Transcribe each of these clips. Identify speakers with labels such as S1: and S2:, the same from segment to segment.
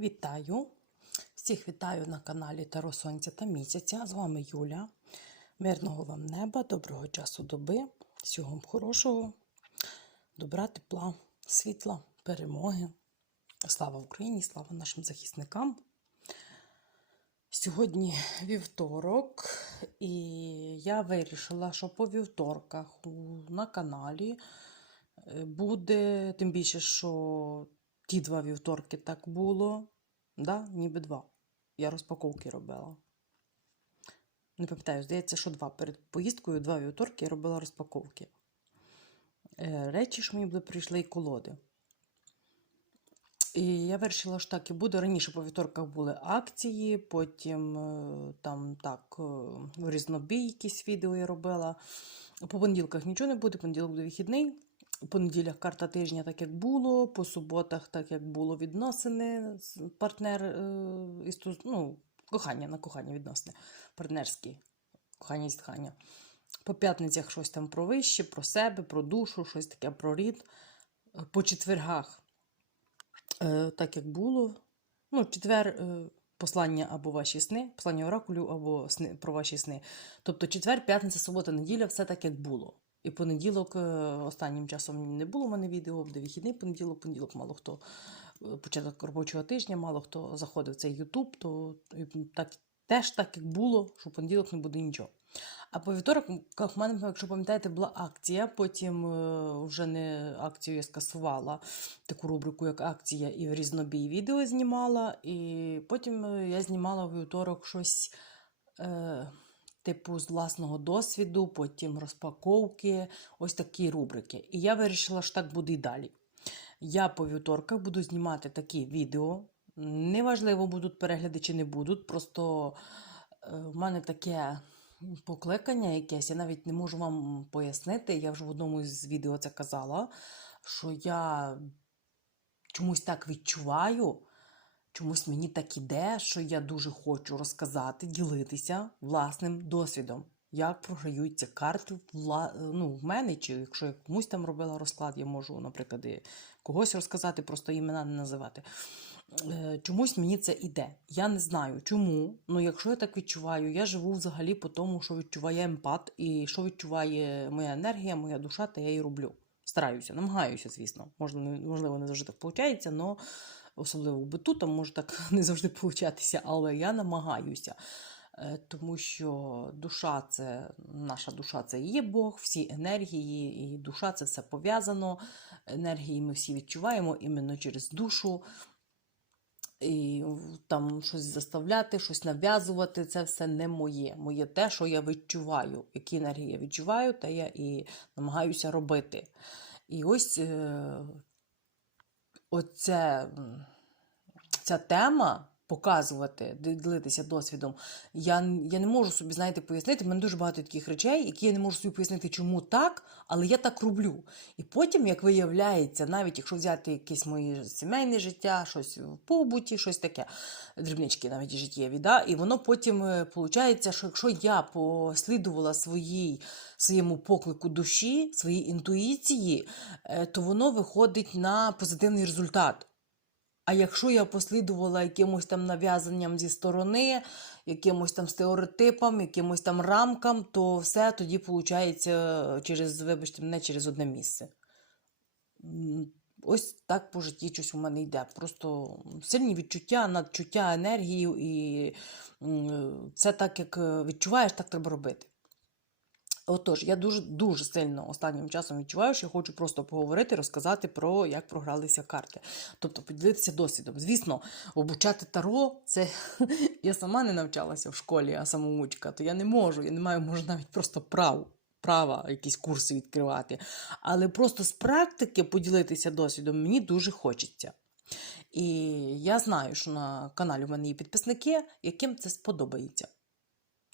S1: Вітаю! Всіх вітаю на каналі Таро Сонця та Місяця. З вами Юля. Мирного вам неба, доброго часу доби, всього вам хорошого, добра, тепла, світла, перемоги. Слава Україні, слава нашим захисникам. Сьогодні вівторок, і я вирішила, що по вівторках на каналі е, буде, тим більше, що ті два вівторки так було, да? ніби два. Я розпаковки робила. Не пам'ятаю, здається, що два. Перед поїздкою два вівторки я робила розпаковки. Е, Речі, що мені були прийшли і колоди. І я вирішила, що так і буде. Раніше по вівторках були акції, потім е, там так е, різнобій якісь відео я робила. По понеділках нічого не буде, понеділок буде вихідний. Понеділях карта тижня так, як було, по суботах, так як було відносини, партнер е, ну, кохання на кохання відносини, партнерські кохання і зітхання. По п'ятницях щось там про вище, про себе, про душу, щось таке про рід. Е, По четвергах е, так як було. Ну, четвер послання або ваші сни, послання оракулю або сни про ваші сни. Тобто четвер, п'ятниця, субота, неділя, все так як було. І понеділок е, останнім часом не було в мене відео, буде вихідний понеділок, понеділок мало хто е, початок робочого тижня, мало хто заходив в цей Ютуб, то е, так, теж так як було, що в понеділок не буде нічого. А по вівторок, як в мене, якщо пам'ятаєте, була акція. Потім вже не акцію я скасувала таку рубрику, як акція, і в різнобій відео знімала. І потім я знімала в вівторок щось. Е, Типу з власного досвіду, потім розпаковки, ось такі рубрики. І я вирішила, що так буде і далі. Я по вівторках буду знімати такі відео. Неважливо, будуть перегляди чи не будуть. Просто е, в мене таке покликання якесь, я навіть не можу вам пояснити. Я вже в одному з відео це казала, що я чомусь так відчуваю, чомусь мені так іде, що я дуже хочу розказати, ділитися власним досвідом. Як програються карти вла... ну, в мене, чи якщо я комусь там робила розклад, я можу, наприклад, когось розказати, просто імена не називати. Е, Чомусь мені це іде. Я не знаю чому. Ну, якщо я так відчуваю, я живу взагалі по тому, що відчуває емпат, і що відчуває моя енергія, моя душа, то я і роблю. Стараюся, намагаюся, звісно. Можливо, не завжди так виходить, але особливо в биту, там може так не завжди получатися, але я намагаюся. Е, Тому що душа це наша душа це є Бог, всі енергії, і душа це все пов'язано. Енергії ми всі відчуваємо іменно через душу. І там щось заставляти, щось нав'язувати, це все не моє. Моє те, що я відчуваю. Які енергії я відчуваю, те я і намагаюся робити. І ось е, оце, ця тема показувати, ділитися досвідом. Я, я не можу собі, знаєте, пояснити. В мене дуже багато таких речей, які я не можу собі пояснити, чому так, але я так роблю. І потім, як виявляється, навіть якщо взяти якесь моє сімейне життя, щось в побуті, щось таке, дрібнички навіть життєві, да? і воно потім виходить, що якщо я послідувала своїй, своєму поклику душі, своїй інтуїції, е, то воно виходить на позитивний результат. А якщо я послідувала якимось там нав'язанням зі сторони, якимось там стереотипам, якимось там рамкам, то все тоді виходить через, вибачте мене, через одне місце. Ось так по житті щось у мене йде. Просто сильні відчуття, надчуття енергії, і це так, як е, відчуваєш, так треба робити. Отож, я дуже дуже сильно останнім часом відчуваю, що хочу просто поговорити, розказати про як програлися карти. Тобто поділитися досвідом. Звісно, обучати таро це я сама не навчалася в школі, а самоучка, то я не можу, я не маю, може, навіть просто прав. Права якісь курси відкривати. Але просто з практики поділитися досвідом мені дуже хочеться. І я знаю, що на каналі в мене є підписники, яким це сподобається.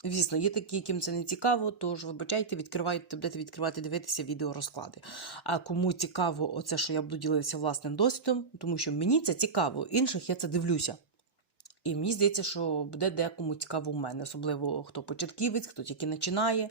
S1: Звісно, є такі, яким це не цікаво, тож вибачайте, відкривайте, будете відкривати, дивитися відеорозклади. А кому цікаво, оце, що я буду ділитися власним досвідом, тому що мені це цікаво, інших я це дивлюся. І мені здається, що буде декому цікаво в мене, особливо хто початківець, хто тільки починає.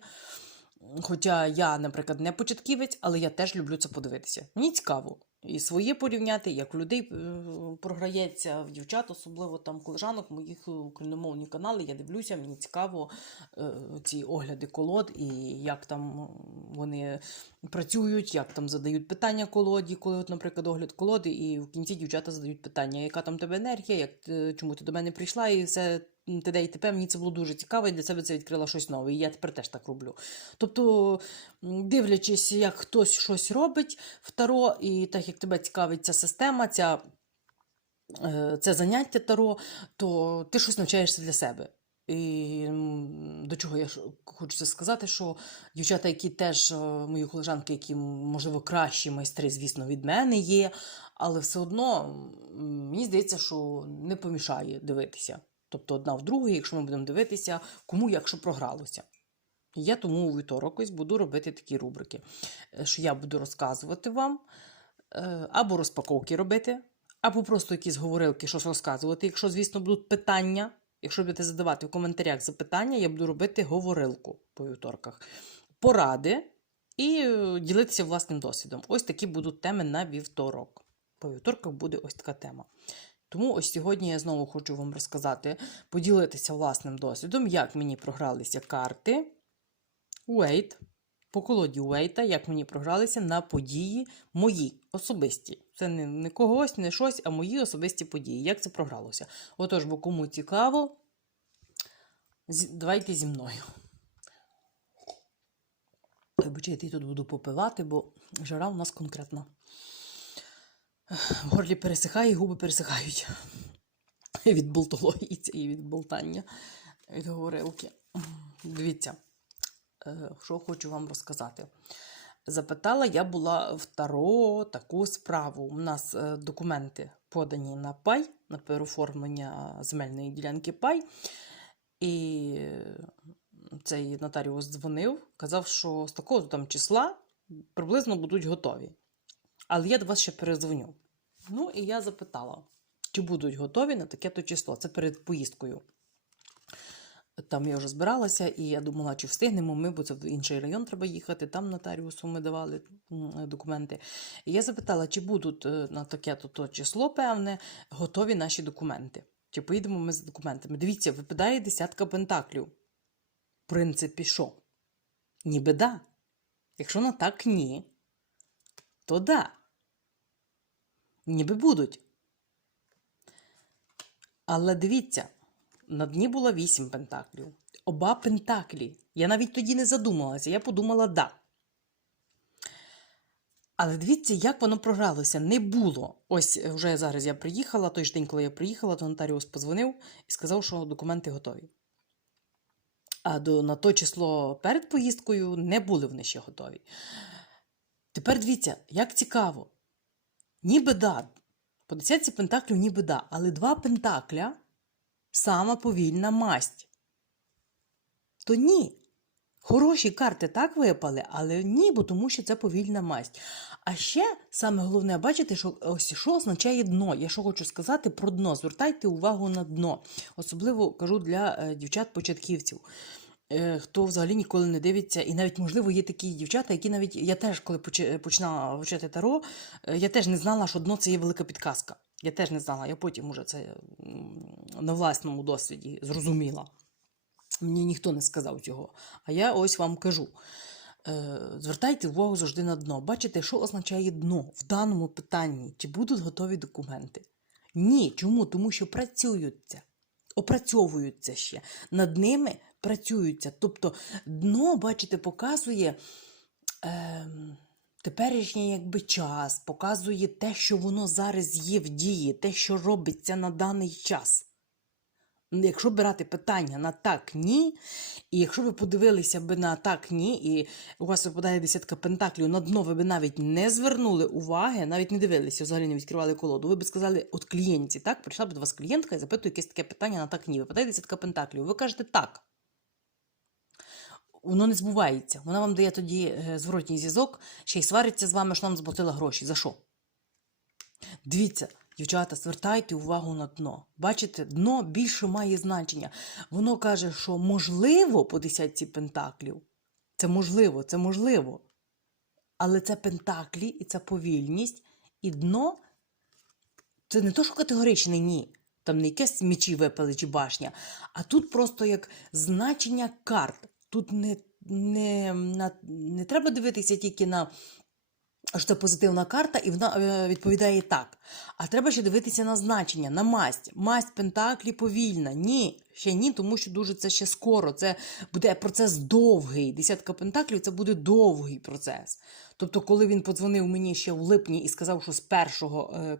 S1: Хоча я, наприклад, не початківець, але я теж люблю це подивитися. Мені цікаво. І своє порівняти, як в людей е, програється, в дівчат, особливо там колежанок, моїх е, україномовні канали. Я дивлюся, мені цікаво е, ці огляди колод і як там вони працюють, як там задають питання колоді, коли, от, наприклад, огляд колоди, і в кінці дівчата задають питання, яка там тебе енергія, як чому ти до мене прийшла, і все т.д. і т.п. Мені це було дуже цікаво, і для себе це відкрила щось нове. І я тепер теж так роблю. Тобто, дивлячись, як хтось щось робить в Таро, і так як тебе цікавить ця система, ця, е, це заняття Таро, то ти щось навчаєшся для себе. І до чого я хочу це сказати, що дівчата, які теж е, мої колежанки, які, можливо, кращі майстри, звісно, від мене є, але все одно мені здається, що не помішає дивитися. Тобто одна в другої, якщо ми будемо дивитися, кому як що програлося. Я тому у вівторок ось буду робити такі рубрики, е, що я буду розказувати вам, е, або розпаковки робити, або просто якісь говорилки, щось розказувати. Якщо, звісно, будуть питання, якщо будете задавати в коментарях запитання, я буду робити говорилку по вівторках, поради і е, ділитися власним досвідом. Ось такі будуть теми на вівторок. По вівторках буде ось така тема. Тому ось сьогодні я знову хочу вам розказати, поділитися власним досвідом, як мені програлися карти Уейт, по колоді Уейта, як мені програлися на події мої особисті. Це не, не когось, не щось, а мої особисті події. Як це програлося? Отож, бо кому цікаво, давайте зі мною. Вибачайте, я тут буду попивати, бо жара у нас конкретна. В горлі пересихає, і губи пересихають. Від болтології цієї від болтання від говорилки. Дивіться, е, що хочу вам розказати. Запитала я була в Таро таку справу. У нас е, документи подані на пай, на переоформлення земельної ділянки пай. І цей нотаріус дзвонив, казав, що з такого там числа приблизно будуть готові. Але я до вас ще перезвоню. Ну, і я запитала, чи будуть готові на таке то число. Це перед поїздкою. Там я вже збиралася, і я думала, чи встигнемо ми, бо це в інший район треба їхати. Там нотаріусу ми давали документи. І я запитала, чи будуть е, на таке то, то число певне готові наші документи. Чи поїдемо ми з документами? Дивіться, випадає десятка пентаклів. В принципі, що? Ніби да. Якщо на так ні, то да. Ніби будуть. Але дивіться, на дні було вісім пентаклів. Оба пентаклі. Я навіть тоді не задумалася, я подумала да. Але дивіться, як воно програлося. Не було. Ось е, вже зараз я приїхала, той ж день, коли я приїхала, то нотаріус позвонив і сказав, що документи готові. А до, на то число перед поїздкою не були вони ще готові. Тепер дивіться, як цікаво. Ніби да. По десятці пентаклів ніби да, але два пентакля сама повільна масть. То ні. Хороші карти так випали, але ні, бо тому що це повільна масть. А ще саме головне, бачите, що ось що означає дно. Я що хочу сказати про дно. Звертайте увагу на дно. Особливо кажу для е, дівчат-початківців. Е, Хто взагалі ніколи не дивиться, і навіть, можливо, є такі дівчата, які навіть я теж, коли починала вчити таро, е, я теж не знала, що дно це є велика підказка. Я теж не знала, я потім уже це на власному досвіді зрозуміла. Мені ніхто не сказав цього. А я ось вам кажу. Е, Звертайте увагу завжди на дно. Бачите, що означає дно в даному питанні? Чи будуть готові документи? Ні. Чому? Тому що працюються, опрацьовуються ще. Над ними працюються. Тобто дно, бачите, показує ем, теперішній якби час, показує те, що воно зараз є в дії, те, що робиться на даний час. Якщо брати питання на так, ні, і якщо ви подивилися би на так, ні, і у вас випадає десятка пентаклів, на дно ви б навіть не звернули уваги, навіть не дивилися, взагалі не відкривали колоду, ви б сказали, от клієнтці, так, прийшла б до вас клієнтка і запитує якесь таке питання на так, ні. Випадає десятка пентаклів, ви кажете так. Воно не збувається. Вона вам дає тоді е, зворотній зв'язок, ще й свариться з вами, що нам заплатила гроші. За що? Дивіться, дівчата, звертайте увагу на дно. Бачите, дно більше має значення. Воно каже, що можливо по десятці пентаклів. Це можливо, це можливо. Але це пентаклі і це повільність, і дно це не то, що категоричний ні. Там не якесь мечі випали чи башня, а тут просто як значення карт. Тут не, не, на, не треба дивитися тільки на що це позитивна карта, і вона е, відповідає так. А треба ще дивитися на значення, на масть. Масть Пентаклі повільна. Ні, ще ні, тому що дуже це ще скоро. Це буде процес довгий. Десятка пентаклів це буде довгий процес. Тобто, коли він подзвонив мені ще в липні і сказав, що з 1 е,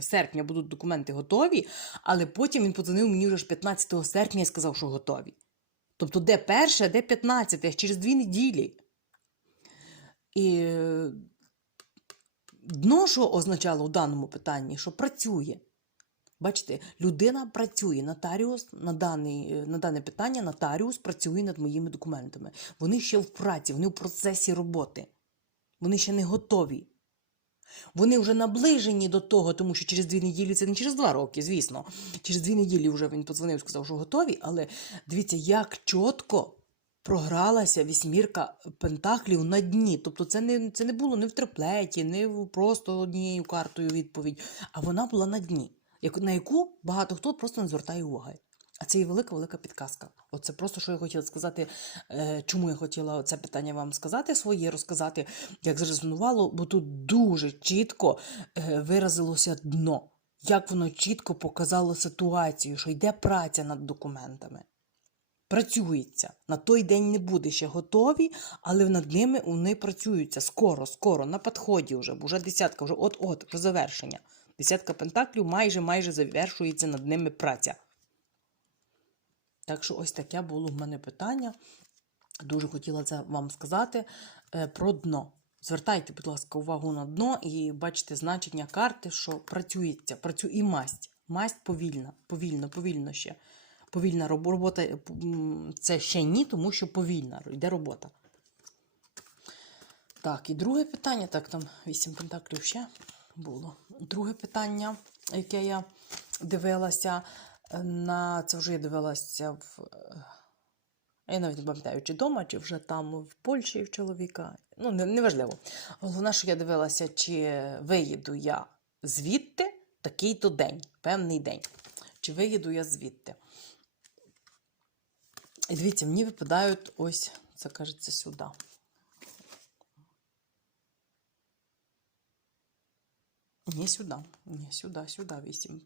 S1: серпня будуть документи готові, але потім він подзвонив мені вже ж 15 серпня і сказав, що готові. Тобто, де перше, де 15, через дві неділі. І е, дно, що означало в даному питанні, що працює. Бачите, людина працює, нотаріус на, даний, е, на дане питання нотаріус працює над моїми документами. Вони ще в праці, вони в процесі роботи. Вони ще не готові. Вони вже наближені до того, тому що через дві неділі це не через два роки, звісно. Через дві неділі вже він подзвонив, сказав, що готові. Але дивіться, як чітко програлася вісьмірка пентаклів на дні. Тобто це не, це не було не в триплеті, не в просто однією картою відповідь, а вона була на дні, на яку багато хто просто не звертає уваги. А це є велика велика підказка. Оце просто що я хотіла сказати, е, чому я хотіла це питання вам сказати своє, розказати, як зрезонувало, бо тут дуже чітко е, виразилося дно, як воно чітко показало ситуацію, що йде праця над документами. Працюється. На той день не буде ще готові, але над ними вони працюються скоро, скоро, на підході вже, бо вже десятка, вже от-от, вже завершення. Десятка пентаклів майже майже завершується над ними праця. Так що ось таке було в мене питання. Дуже хотіла це вам сказати е, про дно. Звертайте, будь ласка, увагу на дно і бачите значення карти, що працюється, працює і масть. Масть повільна, повільно, повільно ще. Повільна робота е, це ще ні, тому що повільна йде робота. Так, і друге питання. Так, там вісім пентаклів ще було. Друге питання, яке я дивилася на це вже я дивилася в. е, Я навіть не пам'ятаю, чи вдома, чи вже там в Польщі в чоловіка. Ну, не- неважливо. Головне, що я дивилася, чи виїду я звідти такий-то день, певний день. Чи виїду я звідти. І дивіться, мені випадають ось, це кажеться сюди. Не сюди, не сюди, сюди. Вісім,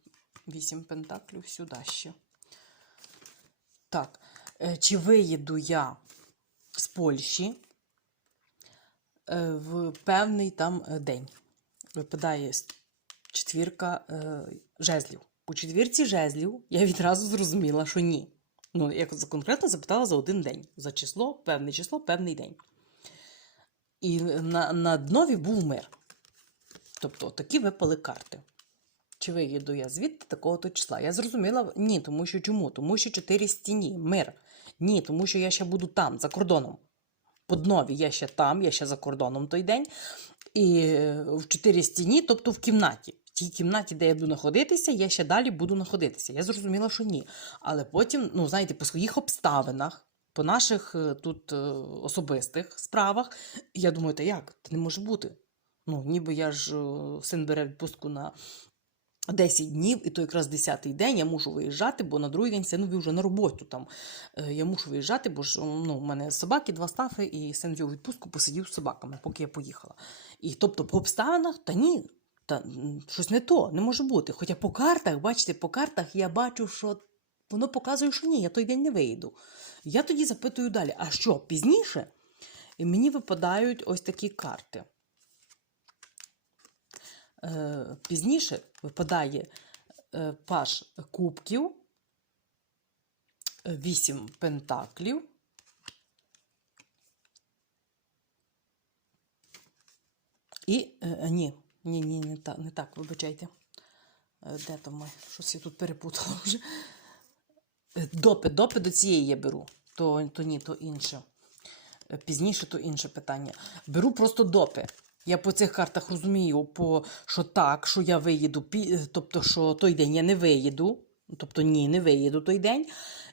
S1: вісім пентаклів, сюди ще. Так, е, чи виїду я з Польщі е, в певний там е, день? Випадає четвірка жезлів. У четвірці жезлів я відразу зрозуміла, що ні. Ну, я конкретно запитала за один день. За число, певне число, певний день. І на, на днові був мир. Тобто такі випали карти. Чи виїду я звідти такого-то числа? Я зрозуміла ні, тому що чому? Тому що чотири стіні, мир. Ні, тому що я ще буду там, за кордоном. По днові я ще там, я ще за кордоном той день. І е, в чотири стіні, тобто в кімнаті. В тій кімнаті, де я буду знаходитися, я ще далі буду знаходитися. Я зрозуміла, що ні. Але потім, ну, знаєте, по своїх обставинах, по наших е, тут е, особистих справах, я думаю, та як? Це не може бути. Ну, ніби я ж син бере відпустку на 10 днів, і то якраз 10-й день я мушу виїжджати, бо на другий день синові вже на роботу там. Е, Я мушу виїжджати, бо ж ну, у мене собаки, два стафи, і син взяв відпустку, посидів з собаками, поки я поїхала. І тобто по обставинах, та ні, та щось не то, не може бути. Хоча по картах, бачите, по картах я бачу, що воно показує, що ні, я той день не вийду. Я тоді запитую далі: а що, пізніше? І мені випадають ось такі карти. Е, Пізніше випадає е, паш кубків, е, вісім пентаклів. І ні, ні, ні, не так, не так, вибачайте. Де там ми? Щось я тут перепутала вже. Допит, допит до цієї я беру. То, то ні, то інше. Пізніше то інше питання. Беру просто допи. Я по цих картах розумію, по, що так, що я виїду, е, тобто, що той день я не виїду, тобто ні, не виїду той день.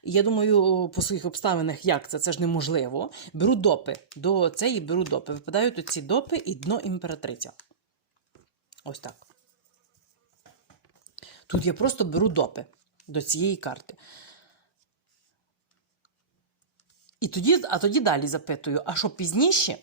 S1: Я думаю, по своїх обставинах, як це? Це ж неможливо. Беру допи. До цієї беру допи. Випадають оці допи і дно імператриця. Ось так. Тут я просто беру допи до цієї карти. І тоді, а тоді далі запитую, а що пізніше?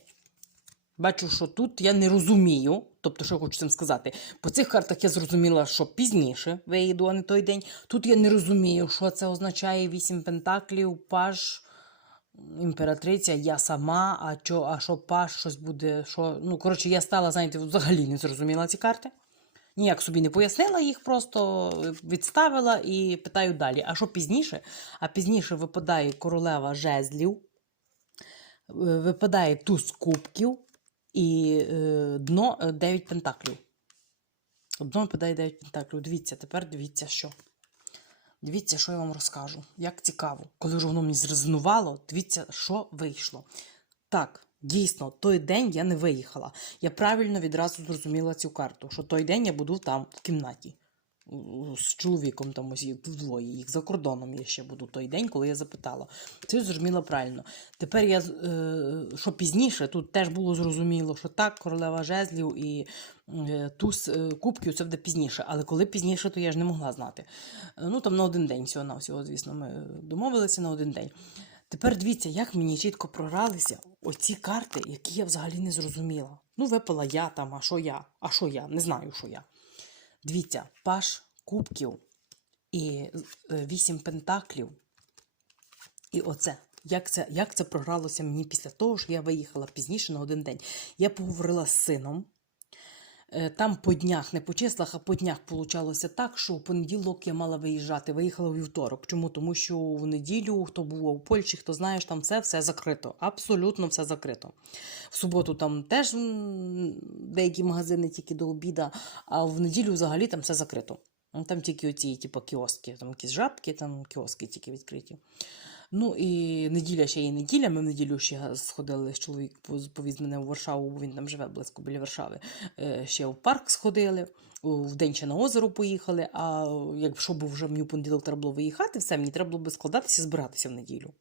S1: Бачу, що тут я не розумію. Тобто, що я хочу цим сказати? По цих картах я зрозуміла, що пізніше виїду, а не той день. Тут я не розумію, що це означає вісім пентаклів, паж, імператриця, я сама, а що, а що паж, щось буде. що... Ну, коротше, я стала, знаєте, взагалі не зрозуміла ці карти. Ніяк собі не пояснила їх, просто відставила і питаю далі. А що пізніше? А пізніше випадає королева жезлів, е, випадає туз кубків і е, дно 9 пентаклів. Дно випадає 9 пентаклів. Дивіться, тепер дивіться, що. Дивіться, що я вам розкажу. Як цікаво. Коли ж воно мені зрезонувало, дивіться, що вийшло. Так, дійсно, той день я не виїхала. Я правильно відразу зрозуміла цю карту, що той день я буду там в кімнаті. З чоловіком там ось вдвоє, їх за кордоном я ще буду той день, коли я запитала. Це зрозуміла правильно. Тепер я, е, що пізніше, тут теж було зрозуміло, що так, королева жезлів і е, туз е, кубків це буде пізніше. Але коли пізніше, то я ж не могла знати. Ну там на один день всього на всього, звісно, ми домовилися на один день. Тепер дивіться, як мені чітко програлися оці карти, які я взагалі не зрозуміла. Ну, випала я там, а що я? А що я? Не знаю, що я. Дивіться, паш кубків і е, вісім пентаклів. І оце. Як це, як це програлося мені після того, що я виїхала пізніше на один день? Я поговорила з сином. Е, Там по днях, не по числах, а по днях получалося так, що в понеділок я мала виїжджати. Виїхала у вівторок. Чому? Тому що в неділю, хто був у Польщі, хто знаєш, там все, все закрито. Абсолютно все закрито. В суботу там теж деякі магазини тільки до обіда, а в неділю взагалі там все закрито. Там тільки оці, типу, кіоски, там якісь жабки, там кіоски тільки відкриті. Ну і неділя ще є неділя. Ми в неділю ще сходили. Чоловік повіз мене у Варшаву, бо він там живе близько біля Варшави. Е, Ще в парк сходили. у- Вдень ще на озеро поїхали. А якщо б вже мені в понеділок треба було виїхати, все, мені треба було би складатися збиратися в неділю.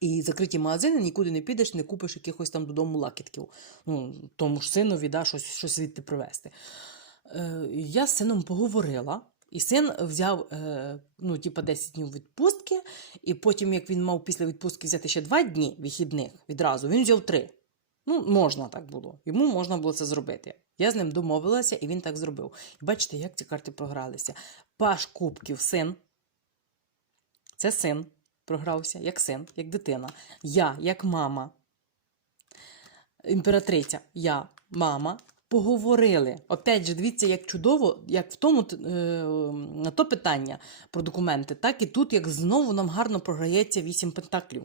S1: І закриті магазини нікуди не підеш, не купиш якихось там додому лакітків. Ну, тому ж синові да, щось, щось звідти привезти. Е, я з сином поговорила, і син взяв е, ну, типа 10 днів відпустки, і потім, як він мав після відпустки взяти ще 2 дні вихідних відразу, він взяв 3. Ну, можна так було. Йому можна було це зробити. Я з ним домовилася, і він так зробив. І бачите, як ці карти програлися. Паш Кубків, син. Це син програвся, як син, як дитина. Я, як мама, імператриця, я, мама, поговорили. Опять же, дивіться, як чудово, як в тому е, на то питання про документи, так і тут, як знову нам гарно програється вісім пентаклів.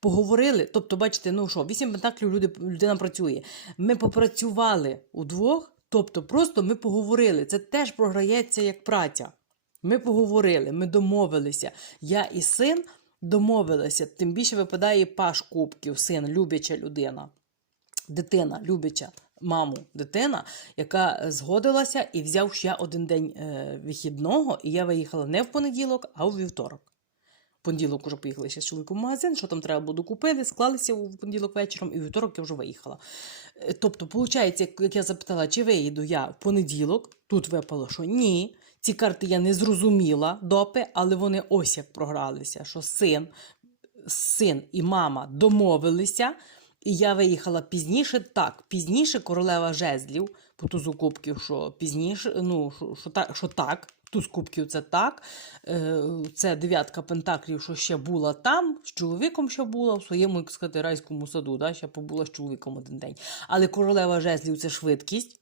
S1: Поговорили, тобто, бачите, ну що, вісім пентаклів люди, людина працює. Ми попрацювали удвох, тобто просто ми поговорили. Це теж програється як праця. Ми поговорили, ми домовилися. Я і син домовилися. Тим більше випадає паш кубків, син, любяча людина дитина, любяча маму дитина, яка згодилася і взяв ще один день е, вихідного, і я виїхала не в понеділок, а у вівторок. В понеділок вже поїхали ще з чоловіком в магазин, що там треба було докупити, склалися у понеділок вечором, і у вівторок я вже виїхала. Е, Тобто, виходить, як я запитала, чи виїду я в понеділок, тут випало, що ні. Ці карти я не зрозуміла допи, але вони ось як програлися, що син, син і мама домовилися, і я виїхала пізніше. Так, пізніше королева жезлів по тузу кубків, що пізніше, ну, що, що, так, що так, туз кубків це так. Е, Це дев'ятка пентаклів, що ще була там, з чоловіком ще була в своєму, як сказати, райському саду, да, ще побула з чоловіком один день. Але королева жезлів це швидкість,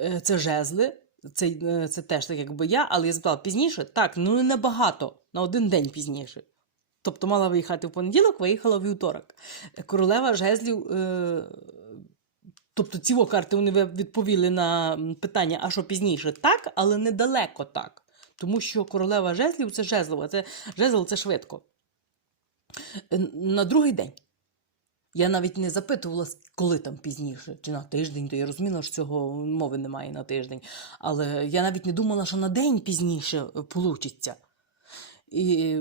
S1: е, це жезли. Це, е, це теж так, якби я, але я запитала пізніше. Так, ну не набагато, на один день пізніше. Тобто мала виїхати в понеділок, виїхала в вівторок. Королева жезлів. Е, тобто ці карти вони відповіли на питання, а що пізніше? Так, але недалеко так. Тому що королева жезлів це жезлова, це жезл це швидко. На другий день. Я навіть не запитувала, коли там пізніше, чи на тиждень, то я розуміла, що цього мови немає на тиждень. Але я навіть не думала, що на день пізніше вийде. І,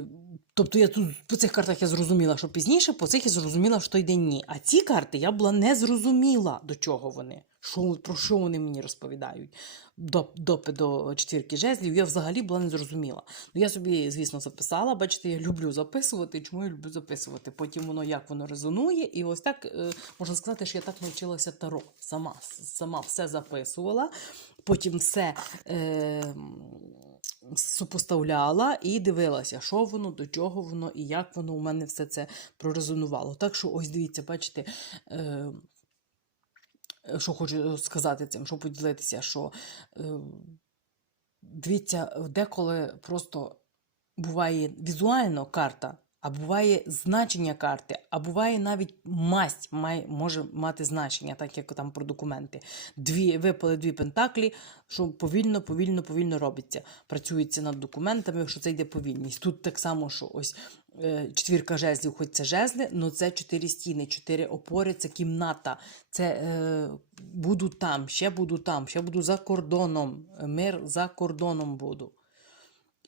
S1: тобто я тут по цих картах я зрозуміла, що пізніше, по цих я зрозуміла, що день ні. А ці карти я була не зрозуміла, до чого вони. Що, про що вони мені розповідають? Доп, допи до четвірки жезлів, я взагалі була не зрозуміла. Ну, я собі, звісно, записала. Бачите, я люблю записувати. Чому я люблю записувати? Потім воно як воно резонує. І ось так е, можна сказати, що я так навчилася таро. Сама, сама все записувала, потім все. Е, супоставляла і дивилася, що воно, до чого воно і як воно у мене все це прорезонувало. Так що, ось дивіться, бачите, е, що хочу сказати цим, що поділитися, що е, дивіться, деколи просто буває візуально карта, а буває значення карти, а буває навіть масть має, може мати значення, так як там про документи. Дві, випали дві пентаклі, що повільно, повільно, повільно робиться. Працюється над документами, якщо це йде повільність. Тут так само, що ось е, четвірка жезлів, хоч це жезли, але це чотири стіни, чотири опори, це кімната. Це е, буду там, ще буду там, ще буду за кордоном. Мир за кордоном буду.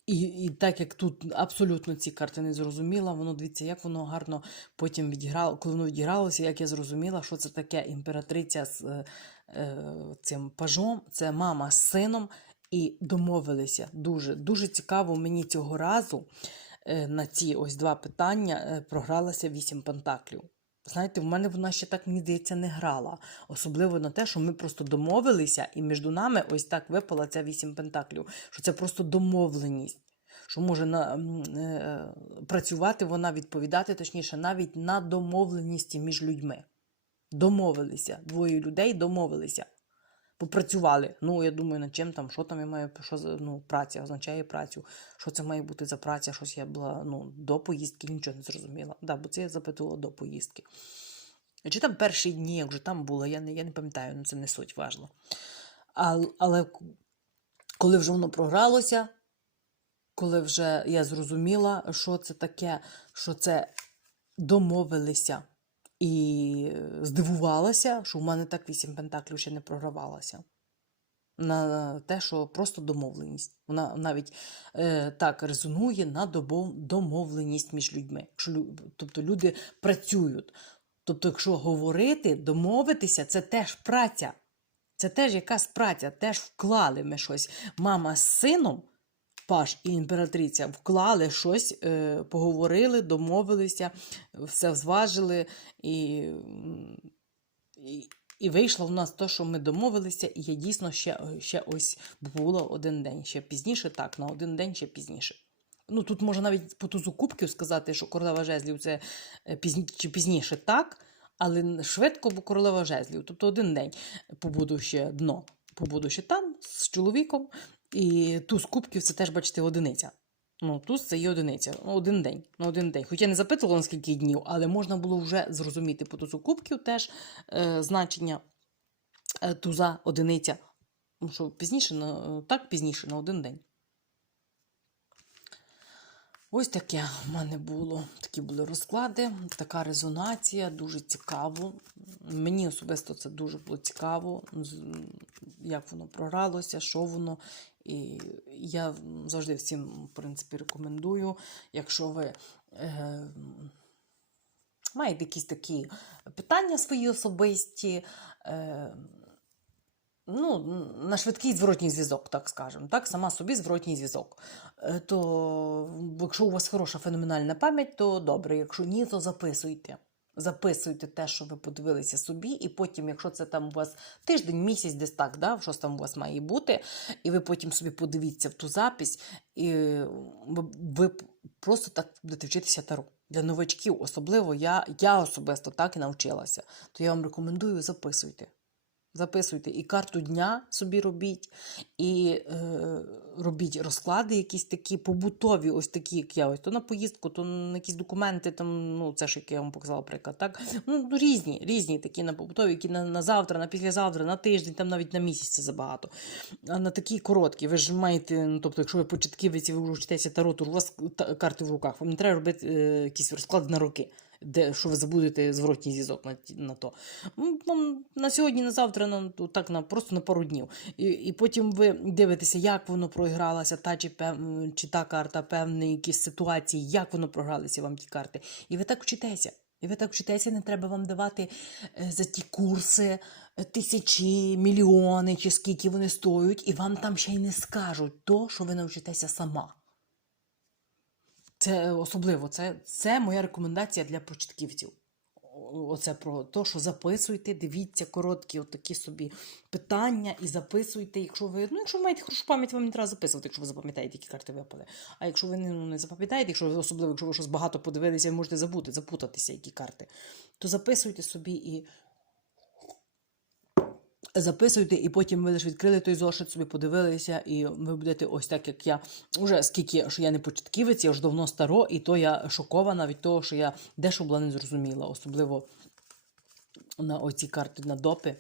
S1: І, і так як тут абсолютно ці карти не зрозуміла, воно дивіться, як воно гарно потім відіграло, коли воно відігралося, як я зрозуміла, що це таке імператриця з е, е, цим пажом, це мама з сином, і домовилися. Дуже дуже цікаво мені цього разу е, на ці ось два питання е, програлася вісім пентаклів. Знаєте, в мене вона ще так, мені здається, не грала. Особливо на те, що ми просто домовилися, і між нами ось так випала ця вісім пентаклів, що це просто домовленість. Що може на, е, працювати вона, відповідати, точніше, навіть на домовленісті між людьми. Домовилися. Двоє людей домовилися. Попрацювали. Ну, я думаю, над чим там, що там я маю, що ну, праця означає працю. Що це має бути за праця? Щось я була ну, до поїздки, нічого не зрозуміла. Да, бо це я запитувала до поїздки. Чи там перші дні, як вже там було, я не, я не пам'ятаю, ну це не суть важливо. А, але коли вже воно програлося, коли вже я зрозуміла, що це таке, що це домовилися. І здивувалася, що в мене так вісім пентаклів ще не програвалася. На те, що просто домовленість. Вона навіть е, так резонує на домовленість між людьми. Тобто люди працюють. Тобто, якщо говорити, домовитися, це теж праця. Це теж якась праця, теж вклали ми щось. Мама з сином, паш і імператриця, вклали щось, е, поговорили, домовилися, все зважили і, і, і вийшло в нас те, що ми домовилися, і я дійсно ще, ще ось було один день. Ще пізніше, так, на один день ще пізніше. Ну, тут можна навіть по тузу кубків сказати, що королева жезлів це е, пізні, чи пізніше так, але швидко, бо королева жезлів. Тобто один день побуду ще дно, побуду ще там з чоловіком. І туз кубків це теж, бачите, одиниця. Ну, туз це є одиниця. Ну, один день. На один день. Хоча я не запитувала, на скільки днів, але можна було вже зрозуміти по тузу кубків теж е, значення е, туза одиниця. Ну, що пізніше, на, так пізніше, на один день. Ось таке в мене було. Такі були розклади, така резонація, дуже цікаво. Мені особисто це дуже було цікаво, як воно програлося, що воно. І я завжди всім, в принципі, рекомендую, якщо ви е, маєте якісь такі питання свої особисті. Ну, на швидкий зворотній зв'язок, так скажемо, так, сама собі зворотній зв'язок. Е, То якщо у вас хороша феноменальна пам'ять, то добре. Якщо ні, то записуйте. Записуйте те, що ви подивилися собі, і потім, якщо це там у вас тиждень, місяць, десь так, да, щось там у вас має бути, і ви потім собі подивіться в ту запись, і ви, просто так будете вчитися таро. Для новачків, особливо я, я особисто так і навчилася. То я вам рекомендую записуйте. Записуйте і карту дня собі робіть, і е, робіть розклади якісь такі побутові, ось такі, як я ось то на поїздку, то на якісь документи, там, ну це ж як я вам показала приклад, так? Ну, ну, різні, різні такі на побутові, які на, на завтра, на післязавтра, на тиждень, там навіть на місяць це забагато. А на такі короткі, ви ж маєте, ну тобто, якщо ви початківець, ви вже вчитеся таро, у вас карти в руках, вам не треба робити е, якісь розклади на роки. Де що ви забудете зворотній зв'язок на, на то. Ну, вам на сьогодні, на завтра, на ну, так на просто на пару днів. І, і потім ви дивитеся, як воно програлося, та чи пев, чи та карта, певні якісь ситуації, як воно програлися вам ті карти. І ви так вчитеся. І ви так вчитеся, не треба вам давати е, за ті курси е, тисячі, мільйони чи скільки вони стоять, і вам там ще й не скажуть то, що ви навчитеся сама. Це особливо, це, це моя рекомендація для початківців. Оце про те, що записуйте, дивіться короткі отакі собі питання і записуйте. Якщо ви, ну, якщо ви маєте хорошу пам'ять, вам не треба записувати, якщо ви запам'ятаєте, які карти випали. А якщо ви ну, не запам'ятаєте, якщо ви особливо, якщо ви щось багато подивилися, ви можете забути, запутатися, які карти, то записуйте собі і записуйте, і потім ви лише відкрили той зошит, собі подивилися, і ви будете ось так, як я. Уже скільки що я не початківець, я вже давно старо, і то я шокована від того, що я дещо була не зрозуміла, особливо на оці карти на допи.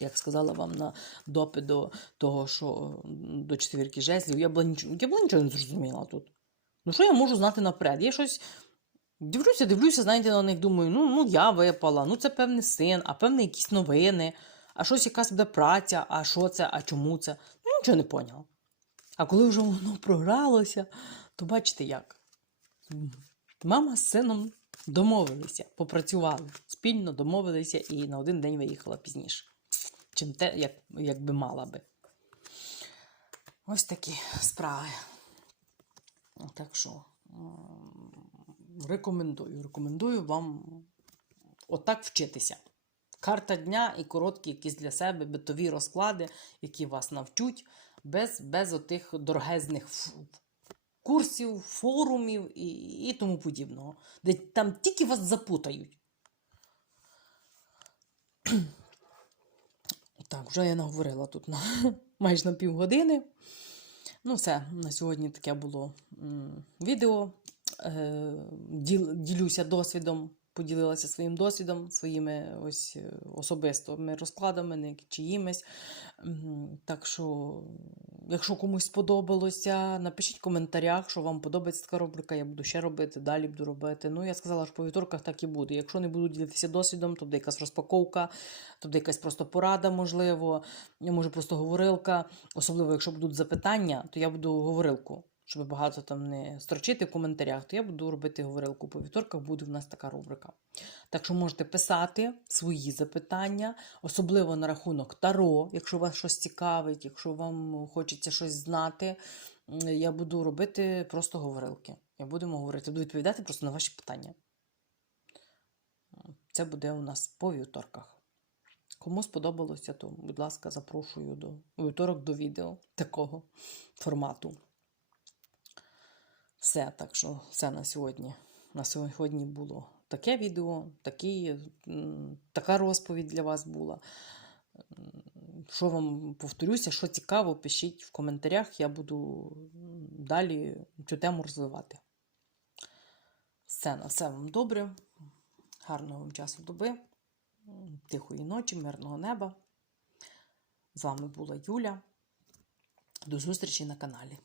S1: Як сказала вам на допи до того, що до четвірки жезлів, я була нічого, я була нічого не зрозуміла тут. Ну, що я можу знати наперед? Я щось дивлюся, дивлюся, знаєте, на них думаю, ну, ну я випала, ну це певний син, а певне якісь новини, а щось якась буде праця, а що це, а чому це? Ну, нічого не поняла. А коли вже воно програлося, то бачите як. Мама з сином домовилися, попрацювали, спільно домовилися і на один день виїхала пізніше, чим те, як, як би мала би. Ось такі справи. Так що рекомендую, рекомендую вам отак вчитися. Карта дня і короткі якісь для себе битові розклади, які вас навчуть, без, без отих дорогезних курсів, форумів і, і тому подібного, де там тільки вас запутають. Так, вже я наговорила тут на майже на півгодини. Ну, все, на сьогодні таке було м, відео. Е, діл, ділюся досвідом, поділилася своїм досвідом, своїми ось е, особистими розкладами, не чиїмись. Так що, якщо комусь сподобалося, напишіть в коментарях, що вам подобається така рубрика, я буду ще робити, далі буду робити. Ну, я сказала, що по вівторках так і буде. Якщо не буду ділитися досвідом, то буде якась розпаковка, то буде якась просто порада, можливо, може просто говорилка. Особливо, якщо будуть запитання, то я буду говорилку. Щоб багато там не строчити в коментарях, то я буду робити говорилку по вівторках, буде в нас така рубрика. Так що можете писати свої запитання, особливо на рахунок Таро, якщо вас щось цікавить, якщо вам хочеться щось знати. Я буду робити просто говорилки. Я будемо говорити, буду відповідати просто на ваші питання. Це буде у нас по вівторках. Кому сподобалося, то, будь ласка, запрошую до вівторок до відео такого формату. Все, так що все на сьогодні. На сьогодні було таке відео, такі, така розповідь для вас була. Що вам повторюся, що цікаво, пишіть в коментарях, я буду далі цю тему розвивати. Все, на все вам добре. Гарного вам часу доби, тихої ночі, мирного неба. З вами була Юля. До зустрічі на каналі.